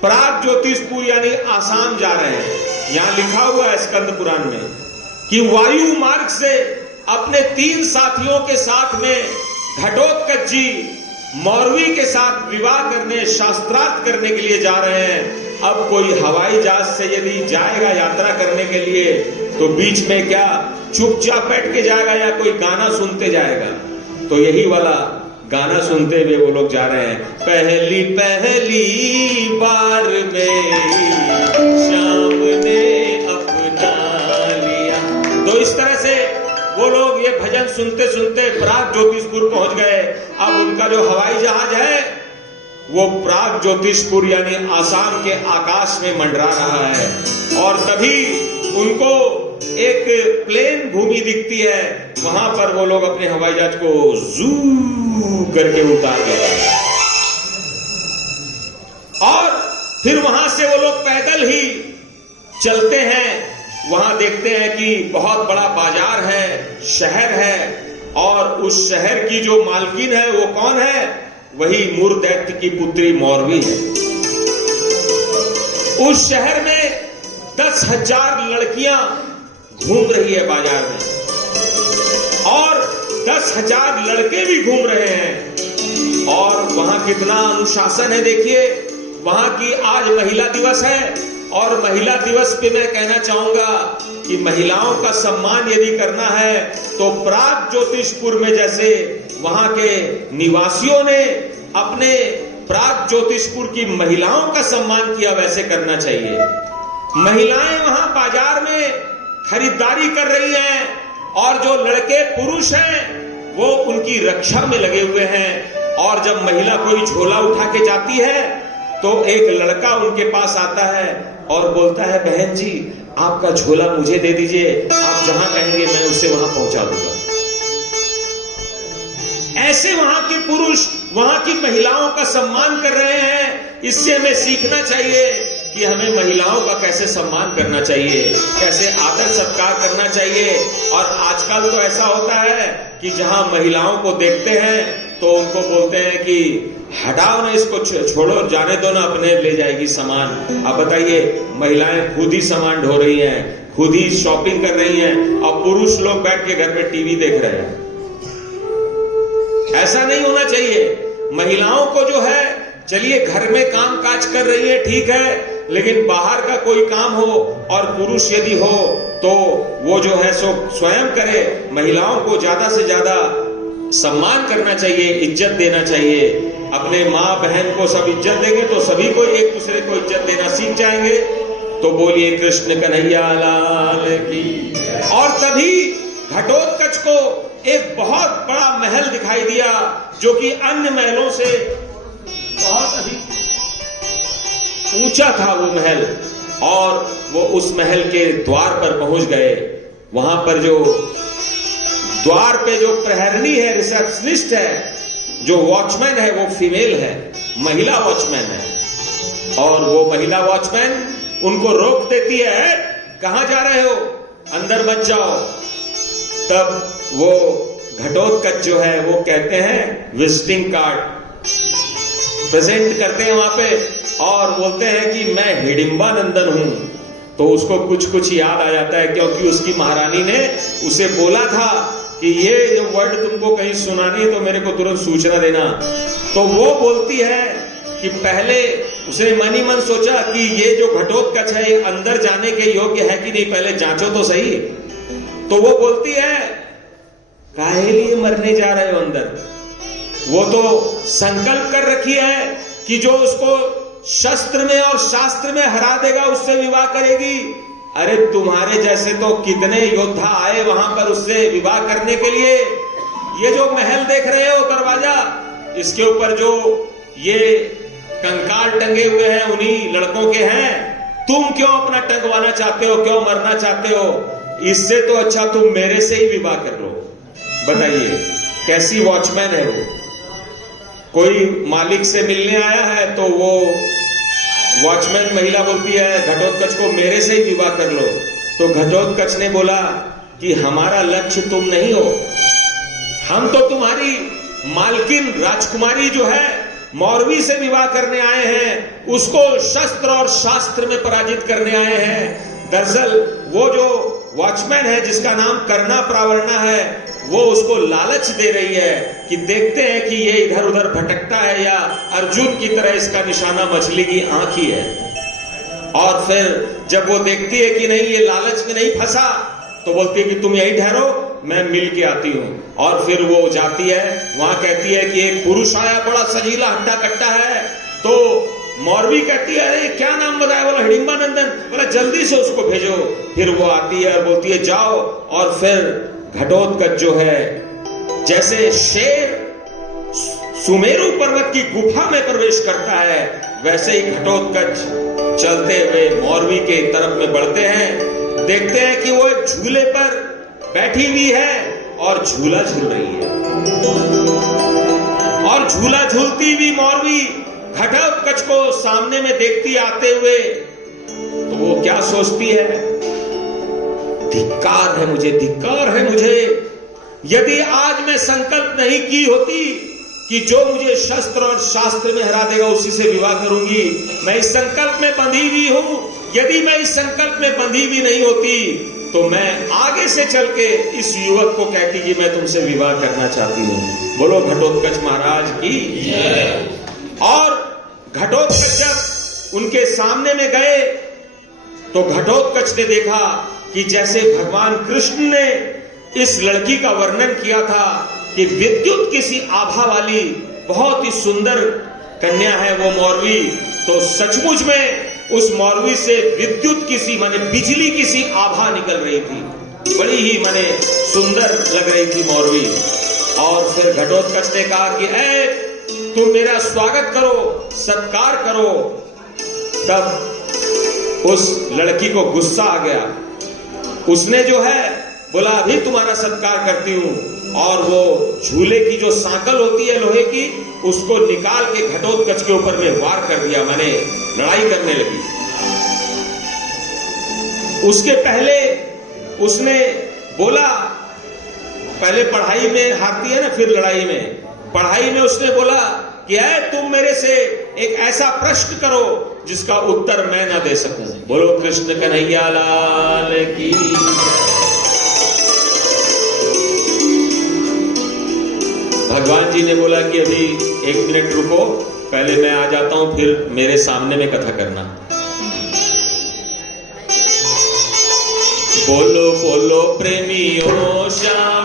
प्राग ज्योतिषपुर यानी आसाम जा रहे हैं। यहां लिखा हुआ है स्कंद पुराण में कि वायु मार्ग से अपने 3 साथियों के साथ में घटोत्कच जी मौरवी के साथ विवाह करने, शास्त्रार्थ करने के लिए जा रहे हैं। अब कोई हवाई जहाज से यदि जाएगा यात्रा करने के लिए तो बीच में क्या चुपचाप बैठ के जाएगा या कोई गाना सुनते जाएगा? तो यही वाला गाना सुनते हुए वो लोग जा रहे हैं। पहली पहली बार में शाम ने अपना लिया। तो इस तरह से वो लोग ये भजन सुनते सुनते प्राग ज्योतिषपुर पहुंच गए। अब उनका जो हवाई जहाज है वो प्राग ज्योतिषपुर यानी आसाम के आकाश में मंडरा रहा है। और तभी उनको एक प्लेन भूमि दिखती है। वहां पर वो लोग अपने हवाई जहाज को जू करके उतार गए और फिर वहां से वो लोग पैदल ही चलते हैं। वहां देखते हैं कि बहुत बड़ा बाजार है, शहर है, और उस शहर की जो मालकिन है वो कौन है? वही मूर दैत्य की पुत्री मौरवी है। उस शहर में 10,000 लड़कियां घूम रही है बाजार में और 10,000 लड़के भी घूम रहे हैं। और वहां कितना अनुशासन है देखिए। वहां की आज महिला दिवस है और महिला दिवस पे मैं कहना चाहूंगा कि महिलाओं का सम्मान यदि करना है तो प्राग ज्योतिषपुर में जैसे वहां के निवासियों ने अपने प्राग ज्योतिषपुर की महिलाओं का सम्मान किया वैसे करना चाहिए। महिलाएं वहां बाजार में खरीदारी कर रही हैं और जो लड़के पुरुष हैं वो उनकी रक्षा में लगे हुए हैं। और जब महिला कोई झोला उठा के जाती है तो एक लड़का उनके पास आता है और बोलता है, बहन जी आपका झोला मुझे दे दीजिए, आप जहां कहेंगे मैं उसे वहां पहुंचा दूंगा। ऐसे वहां के पुरुष वहां की महिलाओं का सम्मान कर रहे हैं। इससे हमें सीखना चाहिए कि हमें महिलाओं का कैसे सम्मान करना चाहिए, कैसे आदर सत्कार करना चाहिए। और आजकल तो ऐसा होता है कि जहां महिलाओं को देखते हैं तो उनको बोलते हैं कि हटाओ ना, इसको छोड़ो, जाने दो ना, अपने ले जाएगी सामान। अब बताइए, महिलाएं खुद ही सामान ढो रही हैं, खुद ही शॉपिंग कर रही हैं और पुरुष लोग बैठ के घर में टीवी देख रहे हैं। ऐसा नहीं होना चाहिए। महिलाओं को जो है, चलिए घर में काम काज कर रही है ठीक है, लेकिन बाहर का कोई काम हो और पुरुष यदि हो तो वो जो है सो स्वयं करे। महिलाओं को ज्यादा से ज्यादा सम्मान करना चाहिए, इज्जत देना चाहिए। अपने माँ बहन को सब इज्जत देंगे तो सभी को एक दूसरे को इज्जत देना सीख जाएंगे। तो बोलिए कृष्ण कन्हैया लाल की। और तभी घटोत्कच को एक बहुत बड़ा महल दिखाई दिया जो कि अन्य महलों से बहुत अधिक ऊंचा था वो महल। और वो उस महल के द्वार पर पहुंच गए। वहां पर जो द्वार पे जो प्रहरणी है, रिसेप्शनिस्ट है, जो वॉचमैन है वो फीमेल है, महिला वॉचमैन है। और वो महिला वॉचमैन उनको रोक देती है, कहां जा रहे हो, अंदर मत जाओ। तब वो घटोत्कच जो है वो कहते हैं, विजिटिंग कार्ड प्रेजेंट करते हैं वहां पे और बोलते हैं कि मैं हिडिंबा नंदन हूं। तो उसको कुछ कुछ याद आ जाता है, क्योंकि उसकी महारानी ने उसे बोला था कि ये जो वर्ड तुमको कहीं सुनानी है तो मेरे को तुरंत सूचना देना। तो वो बोलती है कि पहले उसने मन ही मन सोचा कि ये जो घटोत्कच है ये अंदर जाने के योग्य है कि नहीं, पहले जांचो तो सही। तो वो बोलती है, काहे लिए मरने जा रहे हो अंदर? वो तो संकल्प कर रखी है कि जो उसको शस्त्र में और शास्त्र में हरा देगा उससे विवाह करेगी। अरे तुम्हारे जैसे तो कितने योद्धा आए वहां पर उससे विवाह करने के लिए। ये जो महल देख रहे हो दरवाजा, इसके ऊपर जो ये कंकाल टंगे हुए हैं उन्हीं लड़कों के हैं। तुम क्यों अपना टंगवाना चाहते हो, क्यों मरना चाहते हो? इससे तो अच्छा तुम मेरे से ही विवाह कर लो। बताइए कैसी वॉचमैन है वो। कोई मालिक से मिलने आया है तो वो वॉचमैन महिला बोलती है घटोत्कच को मेरे से ही विवाह कर लो। तो घटोत्कच ने बोला कि हमारा लक्ष्य तुम नहीं हो, हम तो तुम्हारी मालकिन राजकुमारी जो है मौरवी से विवाह करने आए हैं। हैं उसको शस्त्र और शास्त्र में पराजित करने आए हैं। दरअसल वो जो वॉचमैन है जिसका नाम कर्णा प्रावर्णा है, वो उसको लालच दे रही है कि देखते हैं कि ये इधर उधर भटकता है या अर्जुन की तरह इसका निशाना मछली की आंख ही है। और फिर जब वो देखती है कि नहीं ये लालच में नहीं फंसा, तो बोलती है कि तुम यहीं ठहरो, मैं मिल के आती हूं। और फिर वो जाती है, वहां कहती है कि एक पुरुष आया, बड़ा सजीला हट्टा कट्टा है। तो मौरवी कहती है अरे क्या नाम बताया? बोला हिडिंबा नंदन। बोला जल्दी से उसको भेजो। फिर वो आती है और बोलती है जाओ। और फिर घटोत्कच जो है, जैसे शेर सुमेरु पर्वत की गुफा में प्रवेश करता है, वैसे ही घटोत्कच चलते हुए मौरवी के तरफ में बढ़ते हैं। देखते हैं कि वो एक झूले पर बैठी हुई है और झूला झूल रही है। और झूला झूलती हुई मौरवी घटोत्कच को सामने में देखती आते हुए, तो वो क्या सोचती है? धिक्कार है मुझे, धिक्कार है मुझे। यदि आज मैं संकल्प नहीं की होती कि जो मुझे शस्त्र और शास्त्र में हरा देगा उसी से विवाह करूंगी, मैं इस संकल्प में बंधी हुई हूं। यदि मैं इस संकल्प में बंधी हुई नहीं होती तो मैं आगे से चल के इस युवक को कहती कि मैं तुमसे विवाह करना चाहती हूं। बोलो घटोत्कच महाराज की। और घटोत्कच जब उनके सामने में गए तो घटोत्कच ने देखा कि जैसे भगवान कृष्ण ने इस लड़की का वर्णन किया था कि विद्युत किसी आभा वाली बहुत ही सुंदर कन्या है वो मौरवी, तो सचमुच में उस मौरवी से विद्युत किसी माने बिजली किसी आभा निकल रही थी। बड़ी ही माने सुंदर लग रही थी मौरवी। और फिर घटोत्कच ने कहा कि ऐ तुम मेरा स्वागत करो, सत्कार करो। तब उस लड़की को गुस्सा आ गया। उसने जो है बोला अभी तुम्हारा सत्कार करती हूं। और वो झूले की जो सांकल होती है लोहे की, उसको निकाल के घटोत्कच के ऊपर में वार कर दिया, माने लड़ाई करने लगी। उसके पहले उसने बोला, पहले पढ़ाई में हारती है ना, फिर लड़ाई में। पढ़ाई में उसने बोला कि है तुम मेरे से एक ऐसा प्रश्न करो जिसका उत्तर मैं ना दे सकूं। बोलो कृष्ण कन्हैया लाल की। भगवान जी ने बोला कि अभी 1 मिनट रुको, पहले मैं आ जाता हूं, फिर मेरे सामने में कथा करना। बोलो बोलो प्रेमियों श्याम